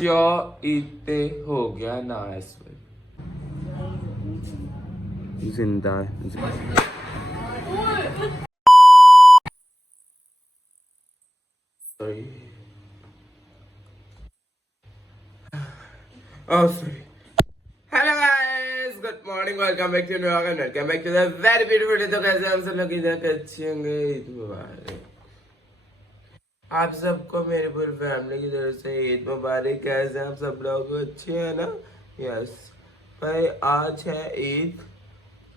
जो इतने हो गया ना इस जिंदा sorry sorry hello guys good morning welcome back to new vlog and welcome back to the very beautiful day. तो कैसे हम सब लोग इधर अच्छे होंगे। ईद मुबारक आप सबको मेरी पूरी फैमिली की तरफ से। ईद मुबारक। कैसे हम सब लोग अच्छे हैं ना। यस भाई आज है ईद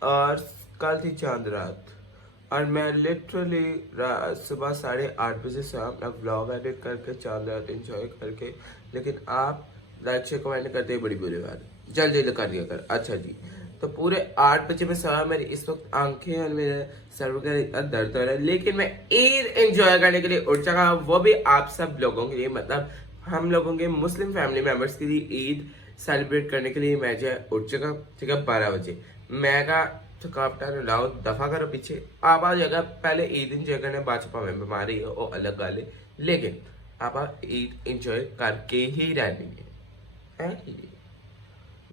और कल थी चांद रात और मैं लिटरली सुबह 8:30 से अपना व्लॉग एडिट करके चांद रात एंजॉय करके, लेकिन आप लाइक शेयर कमेंट करते ही बड़ी बुरी बात जल्दी जल्दी कर दिया कर। अच्छा जी, तो पूरे 8 बजे में सोया। मेरी इस वक्त आंखें और मेरे सर वगैरह इतना दर्द हो रहा है, लेकिन मैं ईद एंजॉय करने के लिए उठ चुका हूँ, वो भी आप सब लोगों के लिए, मतलब हम लोगों के मुस्लिम फैमिली मेम्बर्स के लिए ईद सेलिब्रेट करने के लिए मैं जो उठ चुका हूँ। ठीक है 12 बजे मैं का थकावटा लाओ दफा करो पीछे आप आ जाएगा। पहले ईद एंजॉय करने बाद छपा में बीमारी है वो अलग गल है, लेकिन आप ईद एंजॉय करके ही रहनी है।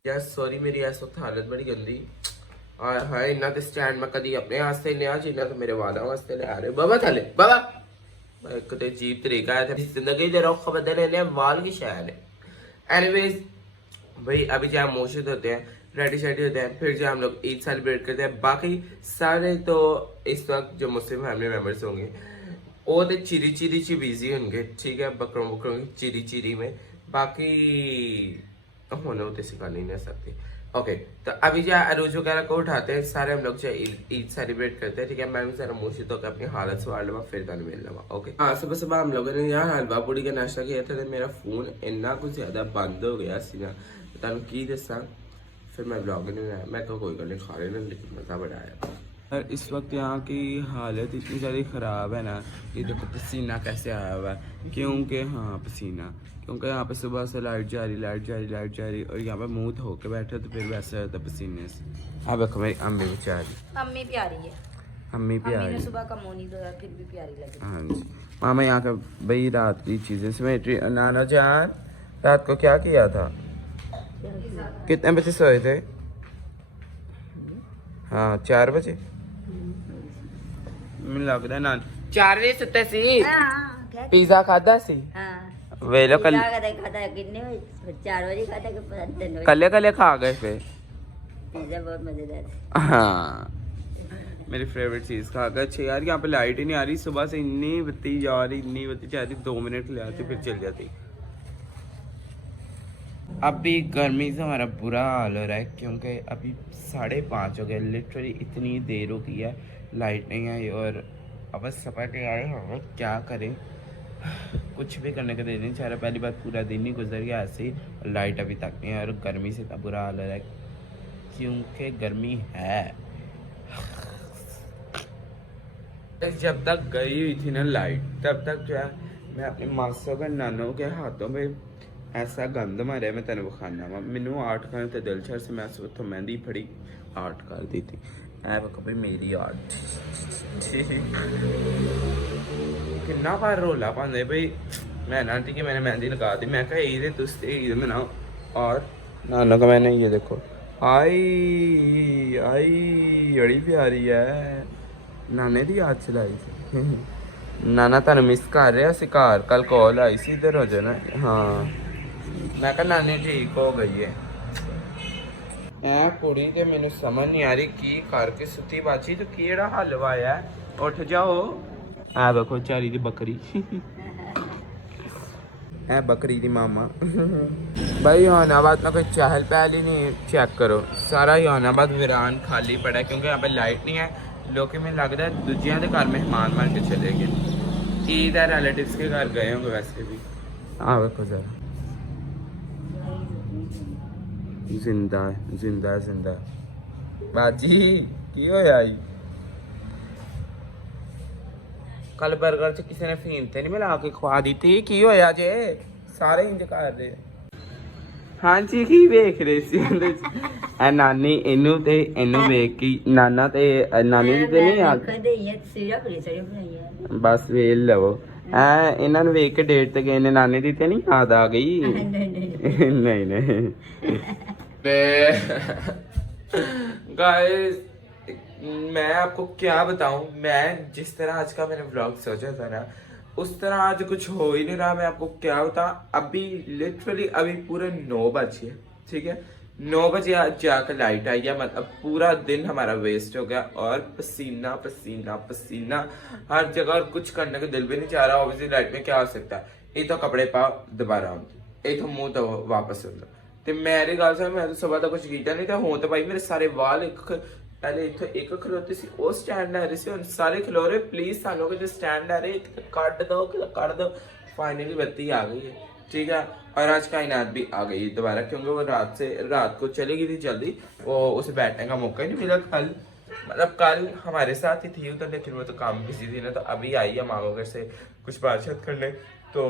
यार सॉरी मेरी इस वक्त हालत बड़ी गंदी और हाँ इन्ना तो स्टैंड में कभी अपने वास्ते लिया जिन्ना तो मेरे वालों वास्ते ले आ रहे बाबा थले बाबा। एक तो अजीब तरीका है जिंदगी दे रुख बदल लेने वाल की शायर है। एनीवेज भाई अभी जो हम मोशिद होते हैं, रेडी शेडी होते हैं, फिर जो हम लोग ईद सेलिब्रेट करते हैं। बाकी सारे तो इस वक्त जो मुस्लिम फैमिली मेम्बर्स होंगे वो तो चिरी चिरी ची बिजी होंगे। ठीक है बकरों बकरों की चिरी चिरी में। बाकी होने होते सिखा नहीं ना सकते। ओके तो अभी जो अरूज वगैरह को उठाते हैं सारे हम लोग जो ईद सेलिब्रेट करते हैं। ठीक है मैं भी सारा मोशिद होकर अपनी हालत सवार लूँगा फिर तुम मिल लूँगा। ओके हाँ सुबह सुबह हम लोगों ने यहाँ हलवा पूड़ी का नाश्ता किया था, तो मेरा फोन इन्ना कुछ ज्यादा बंद हो गया सी ना तुम की दसा। फिर मैं ब्लॉग नहीं बनाया, मैं तो कोई गल नहीं खा रहे ना, लेकिन मज़ा बड़ा आया। और इस वक्त यहाँ की हालत इतनी ज़्यादा ख़राब है ना, ये देखो पसीना कैसे आया हुआ है। क्योंकि हाँ पसीना, क्योंकि यहाँ पे सुबह से लाइट जा रही और यहाँ पे मुंह धो के बैठे तो फिर वैसे होता पसीने से। हाँ देखो मेरी अम्मी बेचारी, अम्मी प्यारी है, अम्मी प्यारी ने सुबह का मोनी धोया फिर भी प्यारी लगी। हाँ जी मामा यहाँ का भाई रात की चीज़ें समेट। नाना जान रात को क्या किया था, कितने बजे सोए थे। हाँ 4 बजे मैं लगता है ना 4 बजे सुते सी। पिज़्ज़ा खादा सी वेलो कल 4 बजे खाता कि कले कले खा गए फिर। पिज़्ज़ा बहुत मजेदार। हाँ मेरी फेवरेट चीज़ खा गए। अच्छी यार यहाँ पे लाइट ही नहीं आ रही, सुबह से इतनी बत्ती जा रही 2 मिनट ले आती फिर चल जाती। अभी गर्मी से हमारा बुरा हाल हो रहा है क्योंकि अभी 5:30 हो गए। लिटरली इतनी देर हो गई है लाइट नहीं आई और अब सपा के आए हम क्या करें, कुछ भी करने का दिल नहीं चाह रहा। पहली बात पूरा दिन ही गुजर गया ऐसे ही और लाइट अभी तक नहीं है और गर्मी से इतना बुरा हाल हो रहा है क्योंकि गर्मी है। जब तक गई हुई थी ना लाइट तब तक जो है मैं अपने मासों के नानों के हाथों में ऐसा गंद मारे मैं तेन विखाना वा। मैनू आर्ट करने ते दिल छड़ से मैं उतो मेहंदी फड़ी आर्ट कर दी थी। ऐ वक्त भाई मेरी आर्ट किन्ना बार रोला पाते भाई। मैं ना ठीक है मैंने मेहंदी लगा दी, मैं कहा ईद तुझ ईद मनाओ और नाना का मैंने ये देखो आई आई बड़ी प्यारी है। नाने दी याद चलाई थी नाना तेन मिस कर रहा सी घर, कल कॉल आई सी इधर हो जाना। हाँ मैं कहा नानी ठीक हो गई है। ऐ कुड़ी ते मैनू समझ नहीं आ रही की करके सुती बाची तो केड़ा हल वाया। उठ जाओ आ देखो चारी दी बकरी है बकरी दी मामा भाई योनाबाद में कोई चहल पहल ही नहीं। चेक करो सारा योनाबाद वीरान खाली पड़ा है क्योंकि यहाँ पे लाइट नहीं है। लोग में लगता है दूजिया के घर मेहमान बन के चले गए। ईद है रिलेटिव्स के घर गए होंगे वैसे भी। हाँ देखो जरा जिंदा जिंदा जिंदा बाजी की होया कल बर्गर च किसी ने फीम ते नहीं मिला के खवा दी थी की होया जे सारे इंज कर रहे। हाँ जी की वेख रहे सी ਉਹਦੇ ਚ ਐ ਨਾਨੀ ਇਹਨੂੰ ਵੇਖ ਕੇ ਨਾਨਾ ਤੇ ਨਾਨੀ ਦੀ ਤੇ ਨਹੀਂ ਆ ਕਦੇ ਇਹ ਸਿਰਾ ਪਰੇ ਸੜੇ ਬਣਾਈਆਂ ਬਸ ਵੇਲ ਲਵੋ ਇਹਨਾਂ ਨੂੰ ਵੇਖ ਕੇ ਡੇਟ ਤੇ ਗਏ ਨੇ ਨਾਨੇ ਦੀ ਤੇ नहीं याद आ गई नहीं नहीं गाइस मैं आपको क्या बताऊं, मैं जिस तरह आज का मैंने व्लॉग सोचा था ना उस तरह आज कुछ हो ही नहीं रहा। मैं आपको क्या बताऊं, अभी लिटरली अभी पूरे 9 बजे, ठीक है 9 बजे आज जाकर लाइट आई है। मतलब पूरा दिन हमारा वेस्ट हो गया और पसीना पसीना पसीना हर जगह, और कुछ करने का दिल भी नहीं चाह रहा। ऑब्वियसली लाइट में क्या हो सकता है, ये तो कपड़े पाओ दोबारा ये तो मुंह तो वापस हो ਤੇ ਮੇਰੀ ਗੱਲ ਸੁਣ, ਮੈਂ ਤਾਂ ਸਵੇਰ ਦਾ ਕੁਝ ਕੀਤਾ ਨਹੀਂ, ਤਾਂ ਹੁਣ ਤਾਂ ਭਾਈ ਮੇਰੇ ਸਾਰੇ ਵਾਲ ਪਹਿਲੇ ਇੱਥੋਂ ਇੱਕ ਖਲੋਤੇ ਸੀ ਉਹ ਸਟੈਂਡ ਲੈ ਰਹੇ ਸੀ, ਹੁਣ ਸਾਰੇ ਖਲੋ ਰਹੇ। ਪਲੀਜ਼ ਸਾਨੂੰ ਕਿ स्टैंड ले रहे काट दो। फाइनली बत्ती आ गई है, ठीक है। और आज कायनात भी आ गई दोबारा, क्योंकि वो रात को चली गई थी जल्दी, वो उसे बैठने का मौका ही नहीं मिला। कल हमारे साथ ही थी उधर, लेकिन वो तो काम बिजी थी ना, तो अभी आई है माँ घर से कुछ बातचीत करने। तो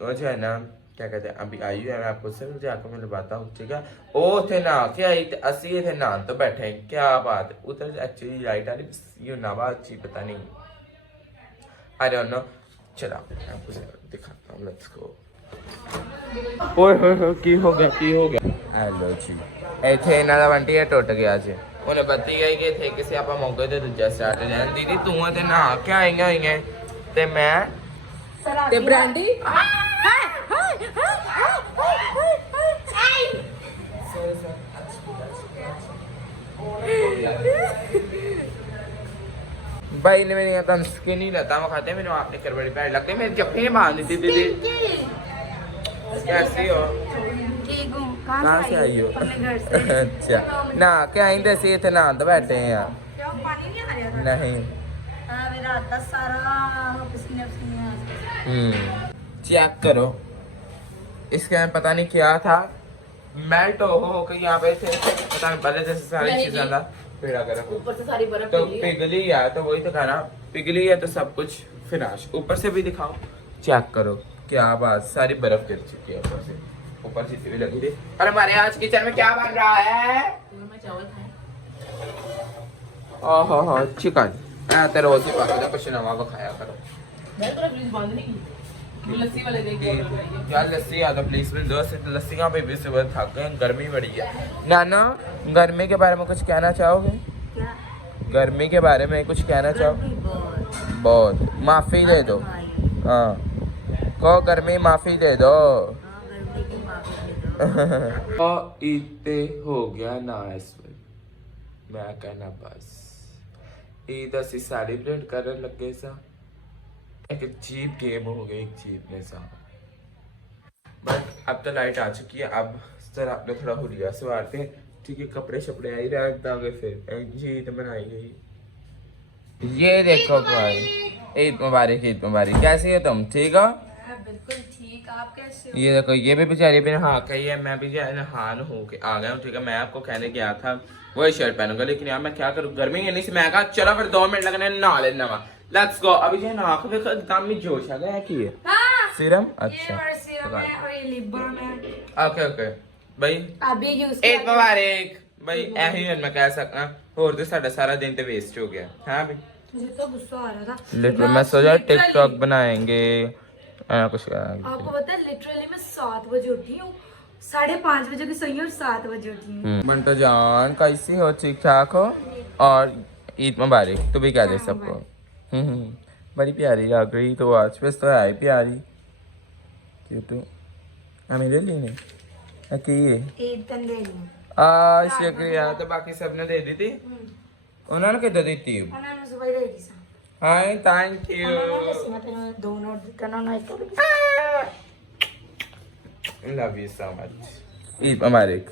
जो है ना क्या कहते हैं, अभी आई है, मैं आपको सिर्फ जाकर मैं बताता हूँ, ठीक है। ओ थे ना क्या असी थे ना तो बैठे, क्या बात उधर एक्चुअली लाइट आ रही, यू ना बात जी पता नहीं, आई डोंट नो। चला मैं आपको दिखाता हूँ, लेट्स गो। ओए होए की हो गया हेलो जी, ਇੱਥੇ ਇਹਨਾਂ ਦਾ ਵੰਟੀ ਟੁੱਟ ਗਿਆ ਜੀ, ਉਹਨੇ ਬੱਤੀ ਗਈ ਕਿ ਥੇ ਕਿਸੇ ਆਪਾਂ ਮੌਕੇ ਤੇ ਦੂਜਾ ਸਟਾਰਟ ਹੋ ਜਾਣਾ। ਦੀਦੀ ਤੂੰ ਤੇ ਨਾ ਕੇ ਆਈਆਂ ਹੋਈਆਂ ਤੇ ਮੈਂ ਤੇ ਬ੍ਰਾਂਡੀ भाई ने मेरे यहाँ स्किन ही लता मैं खाते मैंने आपने कर बड़ी पैर लगते मेरी जफ्फी बांध दी थी। दीदी कैसी हो, ठीक हूँ। कहाँ से आई हो? अपने घर से। अच्छा ना क्या आइंदे से थे ना तो बैठे हैं यार। क्यों पानी नहीं आ रहा था? नहीं मेरा आता सारा पसीने पसीने। चेक करो, इसके में पता नहीं क्या था, मेल्ट हो के यहाँ पे थे, पता नहीं पहले जैसे सारी चीजें था पेड़ा कर ऊपर से सारी बर्फ तो पिघली है, तो वही तो खाना पिघली है तो सब कुछ फिनाश। ऊपर से भी दिखाओ, चेक करो क्या बात, सारी बर्फ गिर चुकी है ऊपर से भी लगी थी। और हमारे आज किचन में क्या बन रहा है? चावल खाए। ओहो चिकन, तो रोज ही पका कुछ नवा खाया करो। प्लीज बंद नहीं की लस्सी वाले यार लस्सी आ तो प्लीज मिल दो, लस्सी का भी सुबह थक गए, गर्मी बड़ी है। नाना गर्मी के बारे में कुछ कहना चाहोगे? क्या? गर्मी के बारे में कुछ कहना चाहो? बहुत माफी दे दो, हाँ कहो गर्मी माफी दे दो। इतने हो गया ना इसमें मैं कहना बस ईद असी सेलिब्रेट करने लगे सा, एक अजीब गेम हो गई, एक अजीब निज़ाम। बट अब तो लाइट आ चुकी है, अब सर आपने थोड़ा हुलिया सवारते हैं, ठीक है। कपड़े शपड़े आई रहे आगे फिर ईद मनाई गई। ये देखो भाई, ईद मुबारक, ईद मुबारक। कैसी है तुम, ठीक हो? बिल्कुल ठीक, आप कैसे हो? ये देखो ये भी बेचारी भी नहा के है, मैं भी नहान हो के आ गया हूँ, ठीक है। मैं आपको कहने गया था वही शर्ट पहनूंगा, लेकिन यार मैं क्या करूँ, गर्मी है नहीं से मैं कहा चलो फिर 2 मिनट लगने नहा लेना वा, लेट्स गो। अभी जो नाक में एकदम में जोश आ गया, की है सीरम, अच्छा और ये लिप बाम है। ओके ओके भाई अभी यूज ईद मुबारक भाई। ऐही मैं कह सकना, और तो साडा सारा दिन तो वेस्ट हो गया। हाँ भाई मुझे तो गुस्सा आ रहा था लिटरली, मैं सोचा टिकटॉक बनाएंगे कुछ। आपको पता है लिटरली मैं 7 बजे उठी हूँ, 5:30 बजे की सोई और 7 बजे उठी हूँ। मंटो जान कैसी हो, ठीक ठाक हो? और ईद मुबारक तू भी कह दे सबको। बड़ी प्यारी लग रही तो आज बस तो है प्यारी, क्यों तू मेरे लिए नहीं की है ईद तन दे ली शुक्रिया। तो बाकी सबने दे दी थी, उन्होंने कितना दी थी? उन्होंने सुबह दे दी सा। हाय थैंक यू, उन्होंने 2 नोट दिया ना, एक love you so much. Eid मुबारक।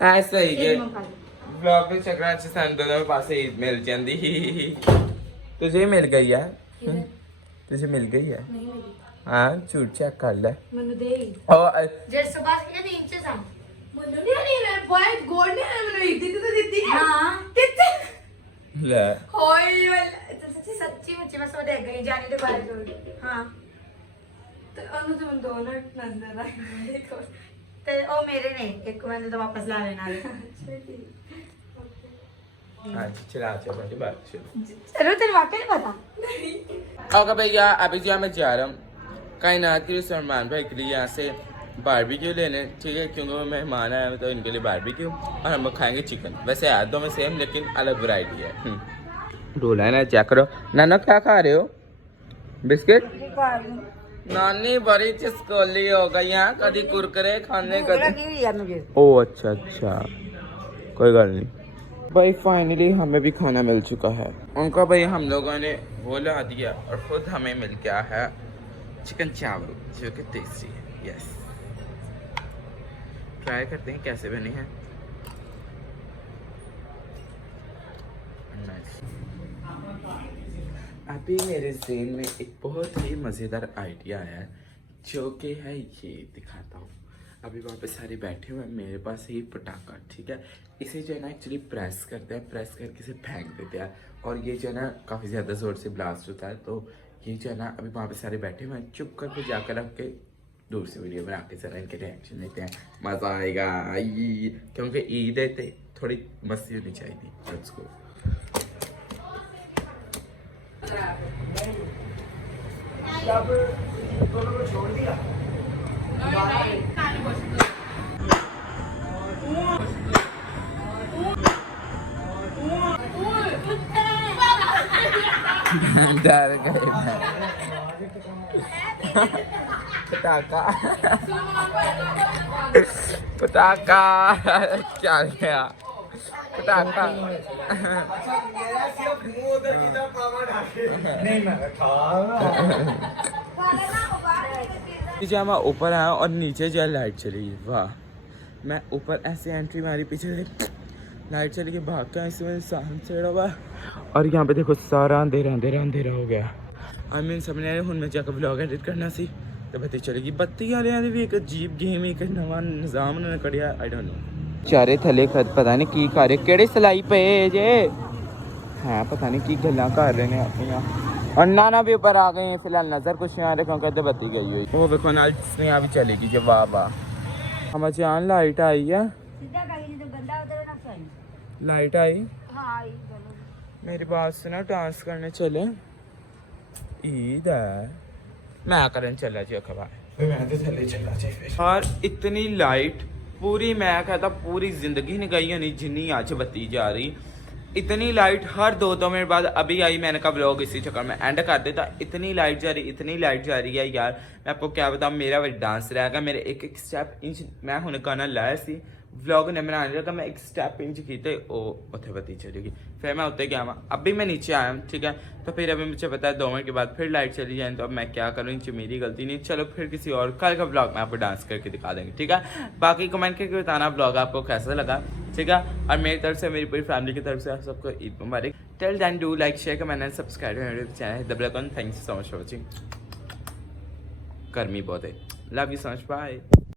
ऐसा ही है ब्लॉग में चक्कर अच्छे सन दोनों में पास ईद मिल जाती। तुझे मिल गई है? तुझे मिल गई है? नहीं मिली। हाँ झूठ चेक कर ले। मैंने दे ओ जैसे सुबह के 3 से शाम ਮੈਨੂੰ ਨਹੀਂ ਆਣੀ ਰੇ ਵਾਈਟ ਗੋਲਡ ਨੇ ਮੈਨੂੰ ਇੱਕ ਦਿੱਤੀ ਤਾਂ ਦਿੱਤੀ ਹਾਂ ਦਿੱਤੀ ले ਹੋਈ ਸੱਚੀ ਸੱਚੀ ਮੁੱਚੀ ਮੈਂ ਸੋ ਦੇਖ ਗਈ ਜਾਨੀ ਦੇ ਬਾਰੇ ਤੋਂ ਹਾਂ ਤੇ ਉਹਨੂੰ ਤਾਂ ਦੋ ਨੋਟ ਨਜ਼ਰ ਆਏ ਤੇ ਉਹ ਮੇਰੇ ਨੇ ਇੱਕ ਮੈਂ ਤਾਂ ਵਾਪਸ ਲਾ ਲੈਣਾ अच्छा चला अच्छा बड़ी बात चलो चलो तेरे वाकई नहीं पता ओके भैया अभी जो मैं जा रहा हूँ कायनात के सलमान भाई के लिए यहाँ से बारबेक्यू लेने, ठीक है, क्योंकि वो मेहमान आए तो इनके लिए बारबेक्यू और हम लोग खाएंगे चिकन। वैसे आदों में सेम लेकिन अलग वैरायटी है। रोला है ना, चेक करो। नाना क्या खा रहे हो? बिस्किट? नानी बड़ी चिस्कोली हो गई यहाँ, कभी कुरकुरे खाने कभी। ओ अच्छा अच्छा, कोई गल नहीं भाई। फाइनली हमें भी खाना मिल चुका है। उनका भाई हम लोगों ने वो ला दिया और खुद हमें मिल गया है चिकन चावल जो कि टेस्टी है। यस, ट्राई करते हैं कैसे बने हैं। नाइस। अभी मेरे ज़हन में एक बहुत ही मज़ेदार आइडिया है जो कि है ये, दिखाता हूँ। अभी वहाँ पे सारे बैठे हुए हैं, मेरे पास है ये पटाखा, ठीक है। इसे जो है ना एक्चुअली प्रेस करते हैं, प्रेस करके इसे फेंक देते हैं और ये जो है ना काफ़ी ज़्यादा ज़ोर से ब्लास्ट होता है। तो ये जो है ना अभी वहाँ पे सारे बैठे हुए हैं, चुप करके जाकर रख के दूर से वीडियो बना के ज़रा इनके रिएक्शन लेते हैं, मज़ा आएगा। क्योंकि ईद है तो थोड़ी मस्ती होनी चाहिए। Let's go. छोड़ दिया डर गए पटाखा पटाखा क्या गया पटाखा। जब मैं ऊपर आया और नीचे जो लाइट चली, वाह। मैं ऊपर ऐसे एंट्री मारी, पीछे लाइट चली गई, भाग के इसमें इंसान चढ़ा हुआ और यहाँ पे देखो सारा अंधेरा अंधेरा अंधेरा हो गया। आई मीन सबने हूँ मैं जाकर व्लॉग एडिट करना सी तो बत्ती चलेगी। बत्ती वाले भी एक अजीब गेम, एक नवा निज़ाम उन्होंने कढ़िया। आई डोंट नो चारे थले खत पता नहीं की कर रहे, केड़े सलाई पे जे है, पता नहीं की गल्ला कर रहे हैं अपनियां। और नाना भी ऊपर आ गए हैं, फिलहाल नजर कुछ नहीं आ रहे क्योंकि बत्ती गई हुई। वो देखो ना यहाँ भी चलेगी जब। वाह वाह, हमारे यहाँ लाइट आई है, लाइट आई। मेरी बात सुना, डांस करने चले। ईद है, मैं करने चला जी अखबार, मैं तो चले चला जी। और इतनी लाइट पूरी, मैं कहता पूरी जिंदगी नहीं गई होनी जिन्नी आज बत्ती जा रही। इतनी लाइट हर 2 मिनट बाद अभी आई। मैंने कहा व्लॉग इसी चक्कर में एंड कर देता। इतनी लाइट जा रही, इतनी लाइट जा रही है यार, मैं आपको क्या बताऊँ। मेरा वही डांस रहेगा, मेरे एक एक स्टेप इंच मैं हुण गाना लाया सी, व्लॉग ने बनाने लगा, मैं एक स्टेप इंच कीते उत्थे बत्ती चलेगी। फिर मैं उत्ते गया, अभी मैं नीचे आया, ठीक है। तो फिर अभी मुझे पता है 2 मिनट के बाद फिर लाइट चली जाए, तो अब मैं क्या करूँ, इनसे मेरी गलती नहीं। चलो फिर किसी और कल का व्लॉग में आपको डांस करके दिखा देंगे, ठीक है। बाकी कमेंट करके बताना व्लॉग आपको कैसा लगा, ठीक है। और मेरी तरफ से, मेरी पूरी फैमिली की तरफ से आप सबको ईद मुबारक। Till then do like share comment and subscribe channel the blog on. Thanks so much for watching. गर्मी बहुत है, love you so much, bye.